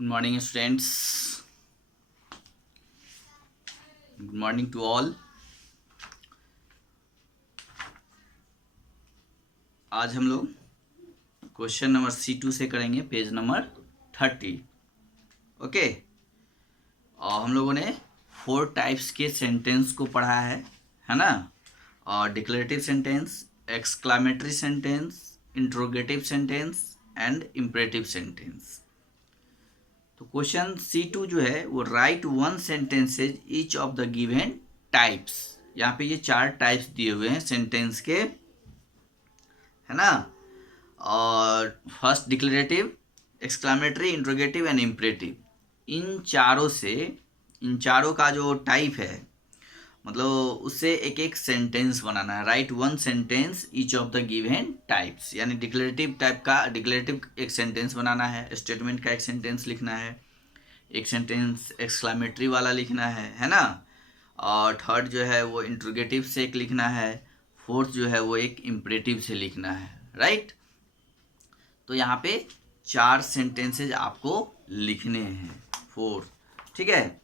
Good morning, students. Good morning to all. आज हम लोग क्वेश्चन नंबर C2 से करेंगे, पेज नंबर 30. ओके. और हम लोगों ने 4 टाइप्स के सेंटेंस को पढ़ा है ना. और declarative sentence, exclamatory sentence, interrogative sentence and imperative sentence. तो क्वेश्चन C2 जो है वो right 1 sentences each of the given types. यहाँ पे ये 4 टाइप्स दिए हुए हैं सेंटेंस के, है ना. और first declarative, exclamatory, interrogative and imperative. इन चारों का जो टाइप है, मतलब उससे एक एक सेंटेंस बनाना है. Right 1 sentence each of the given types, यानी डिक्लेरेटिव एक सेंटेंस बनाना है, स्टेटमेंट का एक सेंटेंस लिखना है, एक सेंटेंस एक्सक्लामेटरी वाला लिखना है ना. और थर्ड जो है वो इंट्रोगेटिव से एक लिखना है, फोर्थ जो है वो एक इम्परेटिव से लिखना है. राइट. तो यहाँ पे 4 सेंटेंसेज आपको लिखने हैं, 4. ठीक है.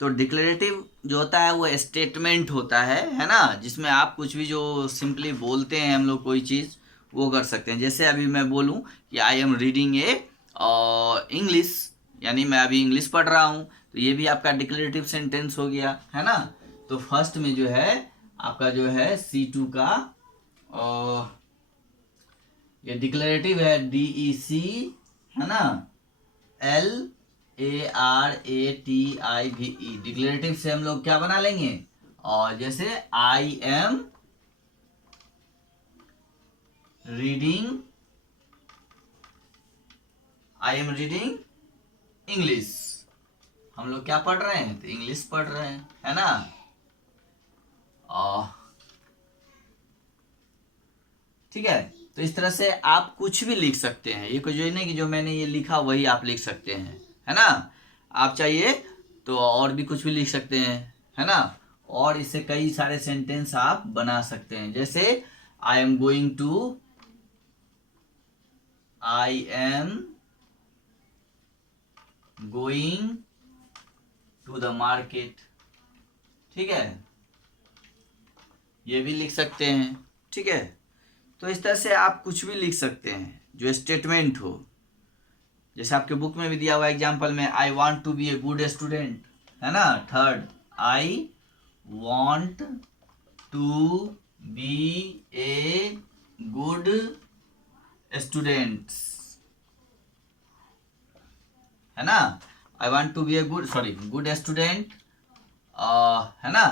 तो डिक्लेरेटिव जो होता है वो स्टेटमेंट होता है ना, जिसमें आप कुछ भी जो सिंपली बोलते हैं हम लोग कोई चीज़ वो कर सकते हैं. जैसे अभी मैं बोलूँ कि I am reading A English, यानी मैं अभी इंग्लिश पढ़ रहा हूँ, तो ये भी आपका डिक्लेरेटिव सेंटेंस हो गया, है ना. तो फर्स्ट में जो है आपका जो है C2 का ये डिक्लेरेटिव है, DEC, है ना, LARATIVE. डिक्लेरेटिव से हम लोग क्या बना लेंगे, और जैसे आई एम रीडिंग इंग्लिश. हम लोग क्या पढ़ रहे हैं, तो इंग्लिश पढ़ रहे हैं, है ना. ठीक है. तो इस तरह से आप कुछ भी लिख सकते हैं. ये कुछ नहीं कि जो मैंने ये लिखा वही आप लिख सकते हैं, है ना. आप चाहिए तो और भी कुछ भी लिख सकते हैं, है ना. और इससे कई सारे सेंटेंस आप बना सकते हैं. जैसे I am going to the market. ठीक है, ये भी लिख सकते हैं. ठीक है. तो इस तरह से आप कुछ भी लिख सकते हैं जो स्टेटमेंट हो. जैसे आपके बुक में भी दिया हुआ एग्जाम्पल में, I want to be a good student, है ना. Third, I want to be a good student, है ना. I want to be a good student, है ना.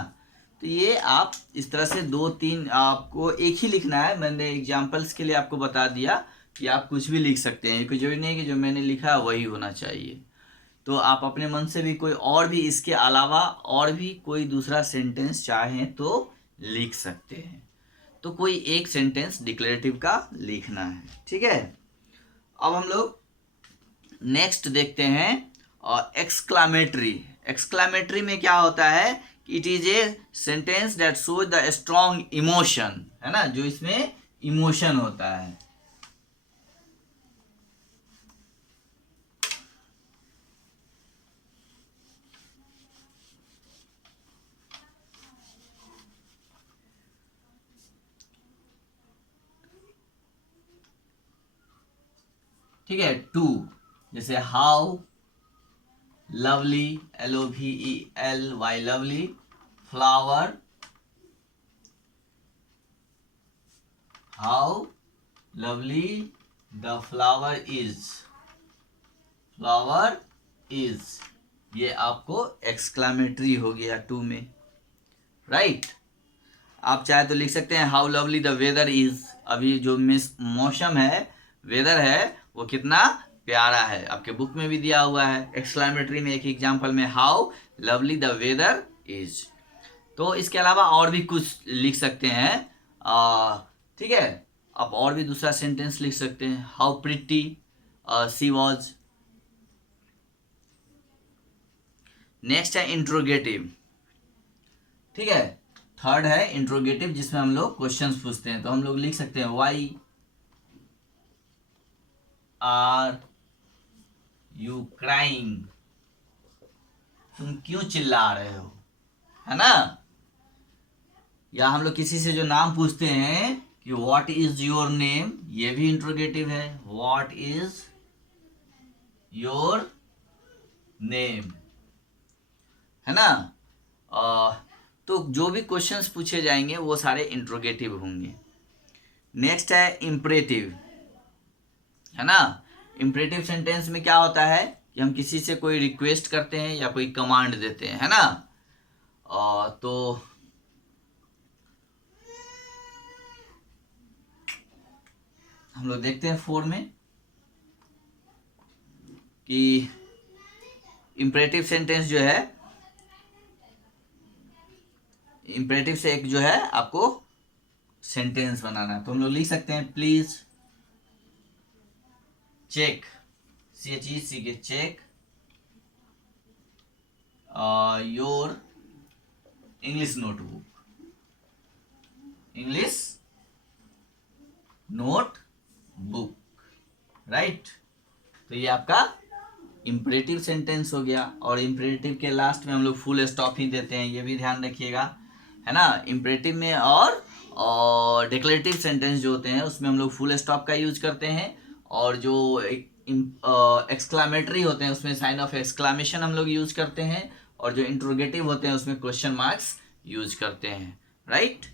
तो ये आप इस तरह से 2-3 आपको एक ही लिखना है. मैंने एग्जाम्पल्स के लिए आपको बता दिया कि आप कुछ भी लिख सकते हैं. कुछ भी नहीं कि जो मैंने लिखा वही होना चाहिए. तो आप अपने मन से भी कोई और भी इसके अलावा और भी कोई दूसरा सेंटेंस चाहें तो लिख सकते हैं. तो कोई एक सेंटेंस डिक्लेरेटिव का लिखना है. ठीक है. अब हम लोग नेक्स्ट देखते हैं एक्सक्लामेटरी में क्या होता है, it is a sentence that shows the strong emotion, है ना, जो इसमें इमोशन होता है. ठीक है. 2, जैसे how lovely, LOVELY, lovely, flower, how lovely the flower is. ये आपको एक्सक्लामेटरी हो गया 2 में. राइट. आप चाहे तो लिख सकते हैं how lovely the weather is. अभी जो मौसम है, वेदर है, वो कितना प्यारा है. आपके बुक में भी दिया हुआ है एक्सक्लामेटरी में एक एग्जांपल में, how lovely the weather is. तो इसके अलावा और भी कुछ लिख सकते हैं. ठीक है. आप और भी दूसरा सेंटेंस लिख सकते हैं, how pretty she was. Next है इंट्रोगेटिव. ठीक है. थर्ड है इंट्रोगेटिव, जिसमें हम लोग क्वेश्चंस पूछते हैं. तो हम लोग लिख सकते हैं वाई आर यू क्राइंग, तुम क्यों चिल्ला रहे हो, है ना। या हम लोग किसी से जो नाम पूछते हैं कि व्हाट इज योर नेम, ये भी इंट्रोगेटिव है, व्हाट इज योर नेम, है ना। तो जो भी क्वेश्चंस पूछे जाएंगे वो सारे इंट्रोगेटिव होंगे। नेक्स्ट है इम्परेटिव, है ना। इम्परेटिव सेंटेंस में क्या होता है कि हम किसी से कोई रिक्वेस्ट करते हैं या कोई कमांड देते हैं, है ना। तो हम लोग देखते हैं 4 में कि इम्परेटिव सेंटेंस जो है, इम्परेटिव से एक जो है आपको सेंटेंस बनाना है। तो हम लोग लिख सकते हैं please check, CHEC check your English notebook, English notebook, right. तो ये आपका इम्परेटिव सेंटेंस हो गया। और इम्परेटिव के लास्ट में हम लोग फुल स्टॉप ही देते हैं, ये भी ध्यान रखिएगा, है ना। इम्परेटिव में और डिक्लेरेटिव सेंटेंस जो होते हैं उसमें हम लोग फुल स्टॉप का यूज करते हैं, और जो एक्सक्लामेटरी होते हैं उसमें साइन ऑफ एक्सक्लामेशन हम लोग यूज करते हैं, और जो इंट्रोगेटिव होते हैं उसमें क्वेश्चन मार्क्स यूज करते हैं, राइट।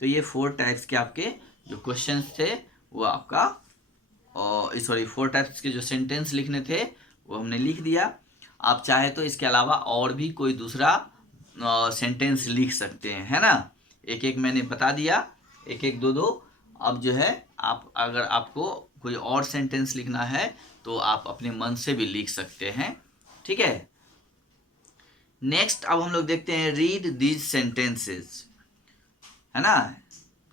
तो ये 4 टाइप्स के आपके जो क्वेश्चंस थे वो आपका, सॉरी 4 टाइप्स के जो सेंटेंस लिखने थे वो हमने लिख दिया। आप चाहे तो इसके अलावा और भी कोई दूसरा सेंटेंस लिख सकते हैं, है ना। एक एक मैंने बता दिया, एक एक दो। अब जो है आप, अगर आपको कोई और सेंटेंस लिखना है तो आप अपने मन से भी लिख सकते हैं, ठीक है। नेक्स्ट अब हम लोग देखते हैं रीड दीज सेंटेंसेस, है ना।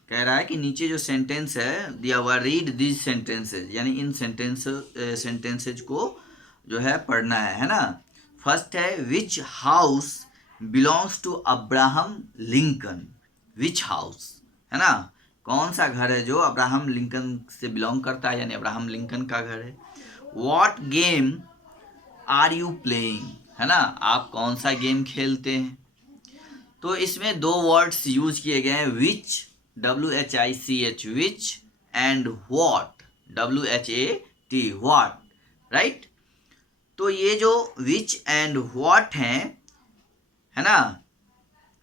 कह रहा है कि नीचे जो सेंटेंस है दिया हुआ, रीड दीज सेंटेंसेस, यानी इन सेंटेंसेज को जो है पढ़ना है ना। फर्स्ट है which house belongs to Abraham Lincoln, which house, है ना। कौन सा घर है जो अब्राहम लिंकन से बिलोंग करता है, यानी अब्राहम लिंकन का घर है। What game are you playing, है ना, आप कौन सा गेम खेलते हैं। तो इसमें 2 वर्ड्स यूज किए गए हैं, which WHICH which, and what WHAT what, right. तो ये जो विच एंड व्हाट है ना,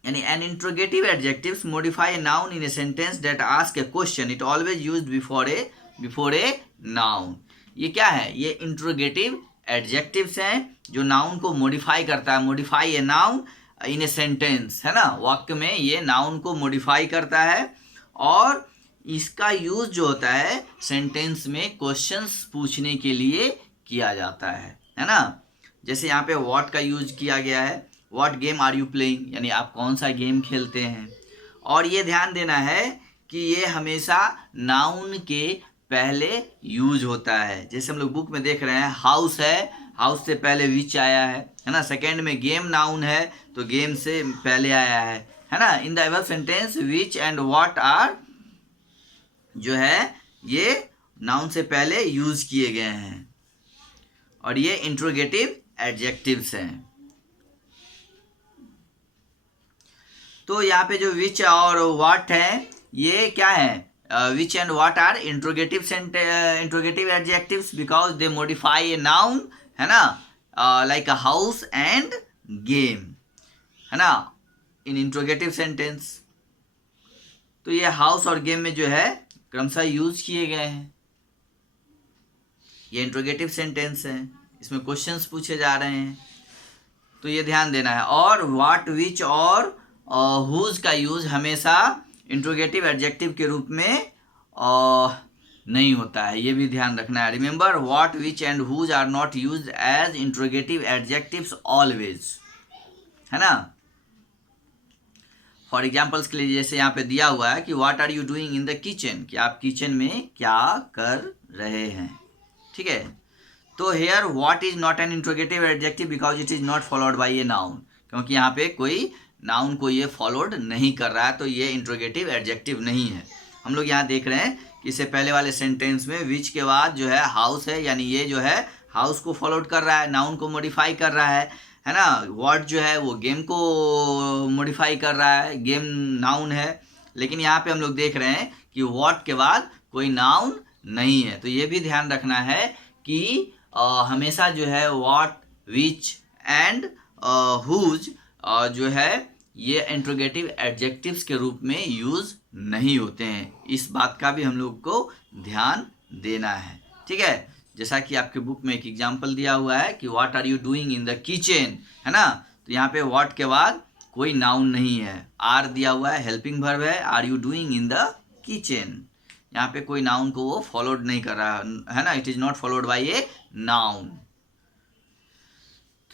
यानी an interrogative adjectives modify a noun in a sentence that ask a question, it always used before a noun. ये क्या है, ये इंट्रोगेटिव एडजेक्टिव्स हैं जो नाउन को मॉडिफाई करता है, modify a noun in a sentence, है ना। वाक्य में ये नाउन को मॉडिफाई करता है, और इसका यूज जो होता है सेंटेंस में क्वेश्चंस पूछने के लिए किया जाता है ना। जैसे यहाँ पे व्हाट का यूज किया गया है, what game are you playing, यानी आप कौन सा गेम खेलते हैं। और ये ध्यान देना है कि ये हमेशा नाउन के पहले यूज होता है। जैसे हम लोग बुक में देख रहे हैं, हाउस है, हाउस से पहले विच आया है ना। सेकेंड में गेम नाउन है तो गेम से पहले आया है ना। In the above sentence which and what are जो है ये नाउन से पहले यूज किए गए हैं, और ये इंट्रोगेटिव एडजेक्टिव्स हैं। तो यहाँ पे जो विच और व्हाट है ये क्या है, which and what are interrogative adjectives because they modify a noun, है ना, like a house and game, है ना, इन इंट्रोगेटिव सेंटेंस। तो ये हाउस और गेम में जो है क्रमशः यूज किए गए हैं, ये इंट्रोगेटिव सेंटेंस है, इसमें क्वेश्चंस पूछे जा रहे हैं, तो ये ध्यान देना है। और व्हाट, विच और हुज का यूज हमेशा इंट्रोगेटिव एडजेक्टिव के रूप में नहीं होता है, ये भी ध्यान रखना है। Remember, what, which and whose are not used as interrogative adjectives always, है ना। फॉर एग्जाम्पल्स के लिए जैसे यहाँ पे दिया हुआ है कि what are you doing in the kitchen, कि आप किचन में क्या कर रहे हैं, ठीक है। तो here what is not an interrogative adjective because it is not followed by a noun, क्योंकि यहाँ पे कोई नाउन को ये फॉलोड नहीं कर रहा है, तो ये इंट्रोगेटिव एडजेक्टिव नहीं है। हम लोग यहाँ देख रहे हैं कि इससे पहले वाले सेंटेंस में विच के बाद जो है हाउस है, यानी ये जो है हाउस को फॉलोड कर रहा है, नाउन को मॉडिफाई कर रहा है ना। व्हाट जो है वो गेम को मॉडिफाई कर रहा है, गेम नाउन है। लेकिन यहाँ पे हम लोग देख रहे हैं कि व्हाट के बाद कोई नाउन नहीं है। तो ये भी ध्यान रखना है कि हमेशा जो है व्हाट, विच एंड हुज जो है ये इंट्रोगेटिव एडजेक्टिव्स के रूप में यूज नहीं होते हैं। इस बात का भी हम लोग को ध्यान देना है, ठीक है। जैसा कि आपके बुक में एक एग्जांपल दिया हुआ है कि what are you doing in the kitchen, है ना। तो यहाँ पे व्हाट के बाद कोई नाउन नहीं है, आर दिया हुआ है, हेल्पिंग वर्ब है, are you doing in the kitchen. यहाँ पे कोई नाउन को वो फॉलोड नहीं कर रहा है ना, it is not followed by a noun.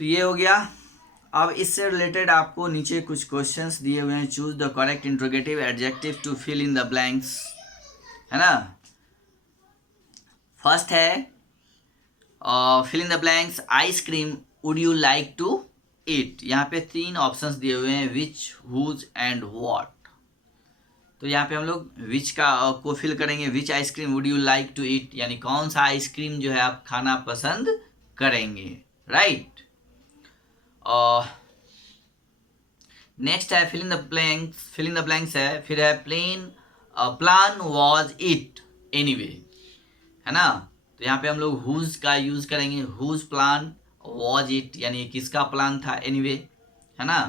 तो ये हो गया। अब इससे रिलेटेड आपको नीचे कुछ क्वेश्चंस दिए हुए हैं। Choose the correct interrogative adjective to fill in the blanks, है ना। फर्स्ट है fill in the blanks, ice cream would you like to eat. यहाँ पे 3 ऑप्शंस दिए हुए हैं, विच, हुज एंड व्हाट। तो यहाँ पे हम लोग विच को फिल करेंगे, which ice cream would you like to eat, यानी कौन सा आइसक्रीम जो है आप खाना पसंद करेंगे, राइट। नेक्स्ट है fill in the blanks, fill in the blanks है, फिर है प्लान वाज इट एनीवे, है ना। तो यहाँ पे हम लोग हुज का यूज करेंगे, हुज प्लान वाज इट, यानी किसका प्लान था एनीवे, है ना।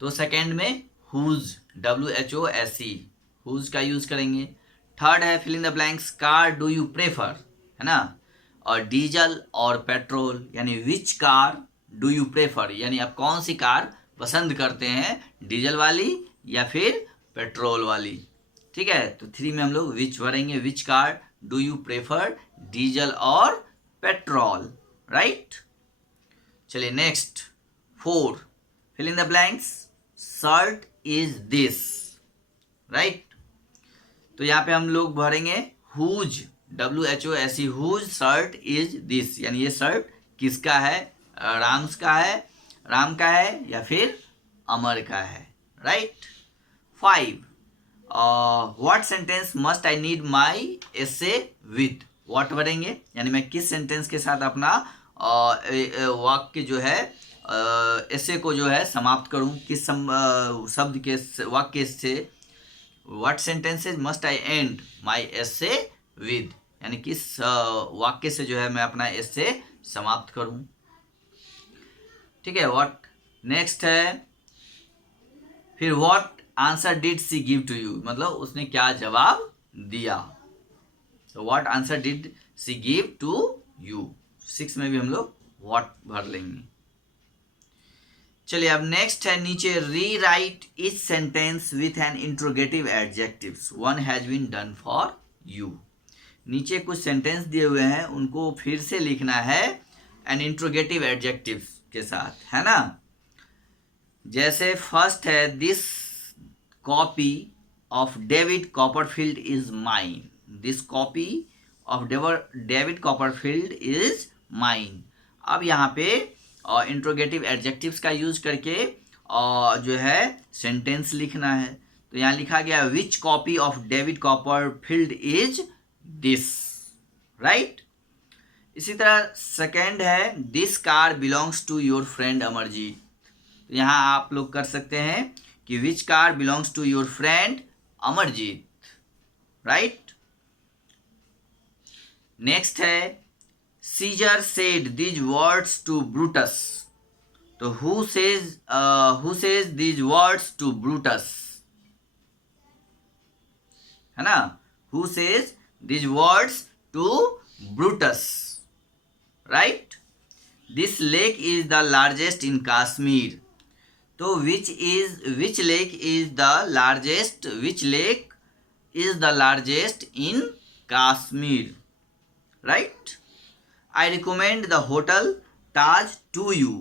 तो सेकंड में हुज, WHOSE, हुज का यूज करेंगे। थर्ड है fill in the blanks, car do you prefer, है ना, और डीजल और पेट्रोल, यानी which car do you prefer, यानी आप कौन सी कार पसंद करते हैं, डीजल वाली या फिर पेट्रोल वाली, ठीक है। तो 3 में हम लोग विच भरेंगे, which car do you prefer, diesel और पेट्रोल, राइट। चलिए next 4, fill in the blanks, shirt is this, right. तो यहाँ पे हम लोग भरेंगे whose, WHOSE, whose shirt is this, यानी ये शर्ट किसका है, राम का है या फिर अमर का है, right. 5, what sentence must I need my essay with, what भरेंगे, यानी मैं किस सेंटेंस के साथ अपना वाक्य जो है ऐसे को जो है समाप्त करूं, किस शब्द के वाक्य से, what sentences must I and my essay with, यानी किस वाक्य से जो है मैं अपना एसे समाप्त करूं, ठीक है। व्हाट नेक्स्ट है, फिर what answer did she give to you, मतलब उसने क्या जवाब दिया। तो what answer did she give to you, 6 में भी हम लोग व्हाट भर लेंगे। चलिए अब नेक्स्ट है नीचे, rewrite each sentence with an interrogative adjectives, one has been done for you. नीचे कुछ सेंटेंस दिए हुए हैं, उनको फिर से लिखना है एन इंट्रोगेटिव एडजेक्टिव्स के साथ, है ना। जैसे फर्स्ट है, this copy of David Copperfield is mine, this copy of David Copperfield is mine. अब यहाँ पे इंट्रोगेटिव एडजेक्टिव्स का यूज करके जो है सेंटेंस लिखना है। तो यहाँ लिखा गया which copy of David Copperfield is this, right. इसी तरह सेकेंड है, this car belongs to your friend Amarjeet. तो यहाँ आप लोग कर सकते हैं कि which car belongs to your friend Amarjeet, right. Next है, Caesar said these words to Brutus. तो who says these words to Brutus, है ना, who says these words to Brutus, right. This lake is the largest in Kashmir. तो which lake is the largest in Kashmir, right? I recommend the hotel Taj to you.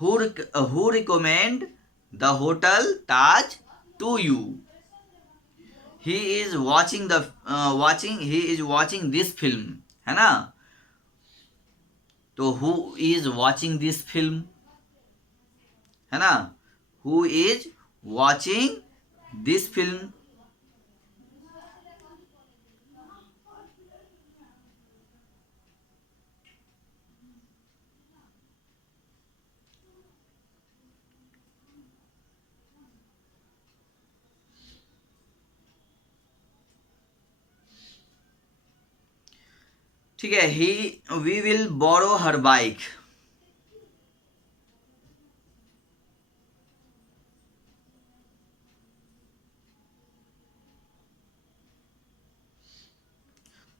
Who recommend the hotel Taj to you? He is watching this film, है ना। तो who is watching this film, है ना, who is watching this film. ठीक है, he we will borrow her bike.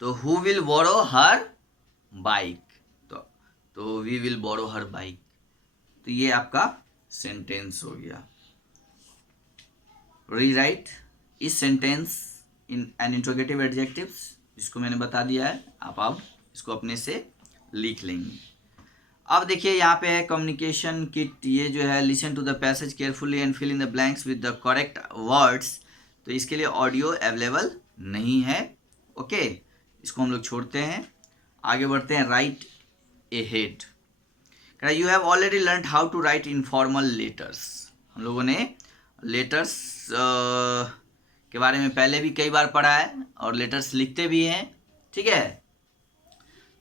तो who will borrow her bike, तो we will borrow her bike. तो ये आपका सेंटेंस हो गया। रीराइट इस sentence in an interrogative adjectives, जिसको मैंने बता दिया है, आप अब इसको अपने से लिख लेंगे। अब देखिए यहाँ पे है कम्युनिकेशन किट, ये जो है listen to the passage carefully and fill in the blanks with the correct words. तो इसके लिए ऑडियो अवेलेबल नहीं है, ओके, इसको हम लोग छोड़ते हैं। आगे बढ़ते हैं, right ahead. You have already learn how to write informal letters. हम लोगों ने लेटर्स के बारे में पहले भी कई बार पढ़ा है और लेटर्स लिखते भी हैं, ठीक है।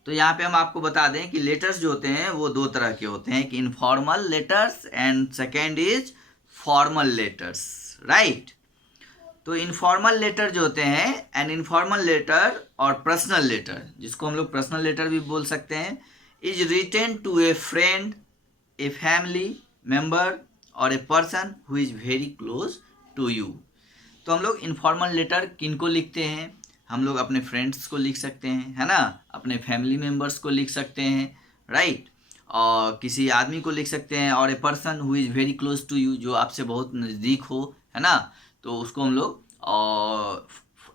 तो यहाँ पे हम आपको बता दें कि लेटर्स जो होते हैं वो दो तरह के होते हैं, कि informal letters and second is formal letters, right. तो इनफॉर्मल लेटर जो होते हैं, एन इनफॉर्मल लेटर और पर्सनल लेटर, जिसको हम लोग पर्सनल लेटर भी बोल सकते हैं, is written to a friend, a family member और a person who is very close to you. तो हम लोग इनफॉर्मल लेटर किनको लिखते हैं? हम लोग अपने फ्रेंड्स को लिख सकते हैं, है ना, अपने फैमिली मेम्बर्स को लिख सकते हैं, राइट, और किसी आदमी को लिख सकते हैं, और a person who is very close to you, जो आपसे बहुत नज़दीक हो, है ना, तो उसको हम लोग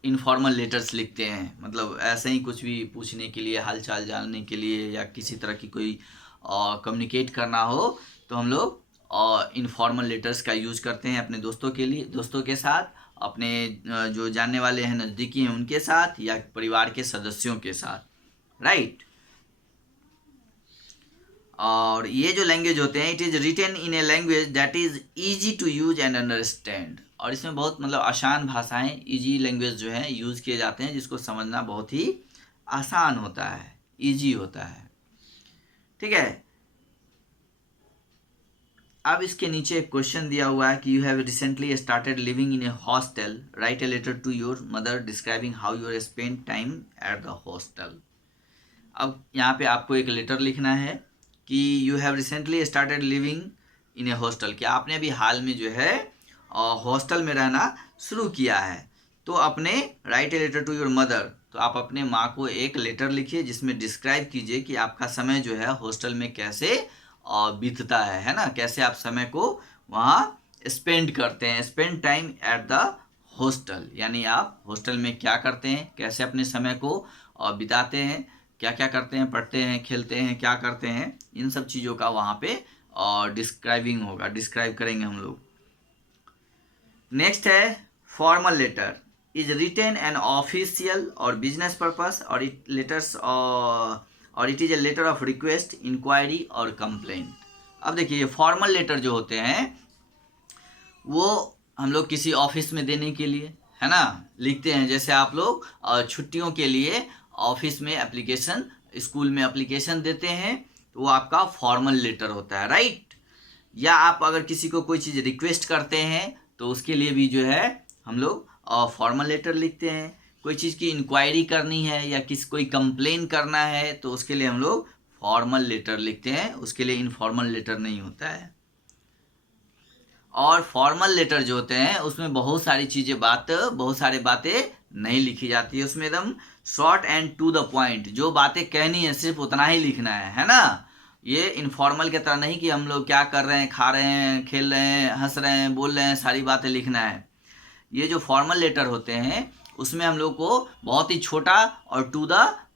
इनफॉर्मल लेटर्स लिखते हैं। मतलब ऐसे ही कुछ भी पूछने के लिए, हाल चाल जानने के लिए, या किसी तरह की कोई कम्युनिकेट करना हो, तो हम लोग इनफॉर्मल लेटर्स का यूज़ करते हैं अपने दोस्तों के लिए, दोस्तों के साथ, अपने जो जानने वाले हैं, नज़दीकी हैं, उनके साथ, या परिवार के सदस्यों के साथ, राइट। और ये जो लैंग्वेज होते हैं, it is written in a language that is easy to use and understand. और इसमें बहुत मतलब आसान भाषाएं, ईजी लैंग्वेज जो है यूज़ किए जाते हैं, जिसको समझना बहुत ही आसान होता है, ईजी होता है, ठीक है। अब इसके नीचे एक क्वेश्चन दिया हुआ है कि you have recently started living in a hostel, write a letter to your mother describing how your spend time at the hostel. अब यहाँ पे आपको एक लेटर लिखना है कि you have recently started living in a hostel, कि आपने अभी हाल में जो है हॉस्टल में रहना शुरू किया है। तो अपने write a letter to your mother, तो आप अपने माँ को एक लेटर लिखिए जिसमें डिस्क्राइब कीजिए कि आपका समय जो है हॉस्टल में कैसे बीतता है ना, कैसे आप समय को वहाँ स्पेंड करते हैं, spend time at the hostel, यानी आप हॉस्टल में क्या करते हैं, कैसे अपने समय को बिताते हैं, क्या क्या करते हैं, पढ़ते हैं, खेलते हैं, क्या करते हैं, इन सब चीज़ों का वहाँ पे डिस्क्राइबिंग होगा, डिस्क्राइब करेंगे हम लोग। नेक्स्ट है formal letter, is written an official और बिजनेस पर्पस, और इट लेटर्स और it is a letter of request, inquiry और कंप्लेंट। अब देखिए, ये फॉर्मल लेटर जो होते हैं वो हम लोग किसी ऑफिस में देने के लिए, है ना, लिखते हैं। जैसे आप लोग छुट्टियों के लिए ऑफिस में एप्लीकेशन, स्कूल में एप्लीकेशन देते हैं, तो वो आपका फॉर्मल लेटर होता है, राइट। या आप अगर किसी को कोई चीज़ रिक्वेस्ट करते हैं तो उसके लिए भी जो है हम लोग फॉर्मल लेटर लिखते हैं। कोई चीज़ की इंक्वायरी करनी है या कोई कंप्लेन करना है तो उसके लिए हम लोग फॉर्मल लेटर लिखते हैं, उसके लिए इनफॉर्मल लेटर नहीं होता है। और फॉर्मल लेटर जो होते हैं उसमें बहुत सारी चीज़ें, बहुत सारी बातें नहीं लिखी जाती है, उसमें एकदम short and to the point, जो बातें कहनी है सिर्फ उतना ही लिखना है ना। ये इनफॉर्मल की तरह नहीं कि हम लोग क्या कर रहे हैं, खा रहे हैं, खेल रहे हैं, हंस रहे हैं, बोल रहे हैं, सारी बातें लिखना है। ये जो फॉर्मल लेटर होते हैं उसमें हम लोग को बहुत ही छोटा और टू द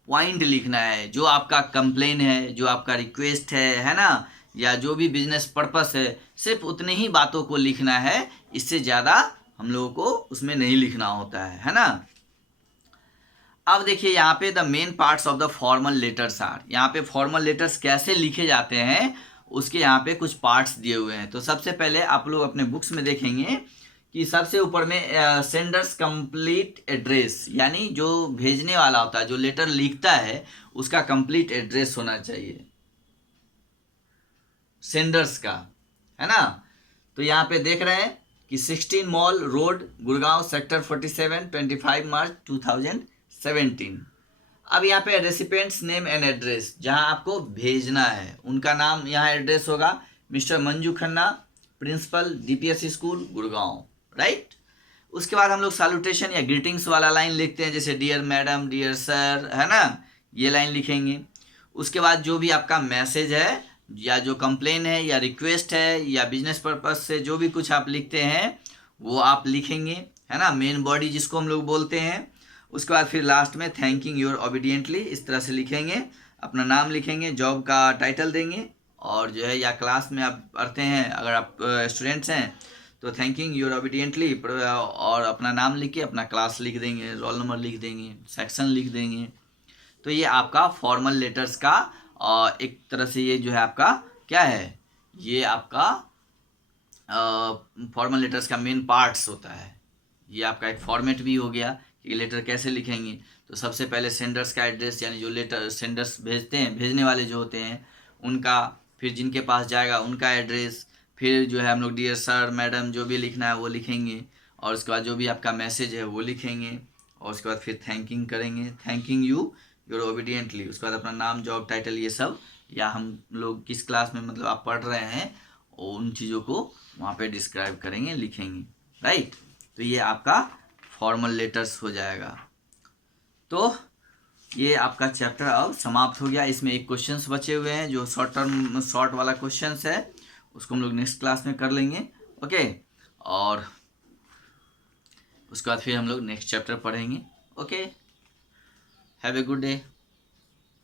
पॉइंट लिखना है, जो आपका कंप्लेन है, जो आपका रिक्वेस्ट है ना, या जो भी बिजनेस पर्पस है, सिर्फ उतनी ही बातों को लिखना है, इससे ज़्यादा हम लोगों को उसमें नहीं लिखना होता है ना। अब देखिए यहाँ पे the main parts of the formal letters are, यहाँ पे फॉर्मल लेटर्स कैसे लिखे जाते हैं उसके यहाँ पे कुछ पार्ट्स दिए हुए हैं। तो सबसे पहले आप लोग अपने बुक्स में देखेंगे कि सबसे ऊपर में सेंडर्स कंप्लीट एड्रेस, यानी जो भेजने वाला होता है, जो लेटर लिखता है, उसका कंप्लीट एड्रेस होना चाहिए सेंडर्स का, है ना। तो यहाँ पे देख रहे हैं कि 16 मॉल रोड, गुड़गांव, सेक्टर 47, 25 मार्च 2017। अब यहाँ पे रेसिपेंट्स नेम एंड एड्रेस, जहाँ आपको भेजना है उनका नाम यहाँ एड्रेस होगा, mister Manju Khanna, principal, DPS school, Gurgaon, right. उसके बाद हम लोग सैल्यूटेशन या ग्रीटिंग्स वाला लाइन लिखते हैं, जैसे डियर मैडम, डियर सर, है ना, ये लाइन लिखेंगे। उसके बाद जो भी आपका मैसेज है या जो कंप्लेन है या रिक्वेस्ट है या बिजनेस पर्पज से जो भी कुछ आप लिखते हैं वो आप लिखेंगे, है ना, मेन बॉडी जिसको हम लोग बोलते हैं। उसके बाद फिर लास्ट में थैंकिंग योर ओबीडियंटली, इस तरह से लिखेंगे, अपना नाम लिखेंगे, जॉब का टाइटल देंगे, और जो है या क्लास में आप पढ़ते हैं अगर आप स्टूडेंट्स हैं तो थैंकिंग योर ओबीडियंटली, और अपना नाम लिख के अपना क्लास लिख देंगे, रोल नंबर लिख देंगे, सेक्शन लिख देंगे। तो ये आपका फॉर्मल लेटर्स का एक तरह से ये जो है आपका क्या है, ये आपका फॉर्मल लेटर्स का मेन पार्ट्स होता है। ये आपका एक फॉर्मेट भी हो गया कि लेटर कैसे लिखेंगे। तो सबसे पहले सेंडर्स का एड्रेस, यानी जो लेटर सेंडर्स भेजते हैं, भेजने वाले जो होते हैं उनका, फिर जिनके पास जाएगा उनका एड्रेस, फिर जो है हम लोग डियर सर, मैडम, जो भी लिखना है वो लिखेंगे, और उसके बाद जो भी आपका मैसेज है वो लिखेंगे, और उसके बाद फिर थैंकिंग करेंगे, थैंकिंग यू योर ओबीडियंटली। उसके बाद अपना नाम, जॉब टाइटल, ये सब, या हम लोग किस क्लास में मतलब आप पढ़ रहे हैं उन चीज़ों को वहाँ पे डिस्क्राइब करेंगे, लिखेंगे, राइट। तो ये आपका फॉर्मल लेटर्स हो जाएगा। तो ये आपका चैप्टर अब समाप्त हो गया। इसमें एक क्वेश्चंस बचे हुए हैं जो शॉर्ट वाला क्वेश्चंस है, उसको हम लोग नेक्स्ट क्लास में कर लेंगे, ओके। और उसके बाद फिर हम लोग नेक्स्ट चैप्टर पढ़ेंगे, okay. Have a good day.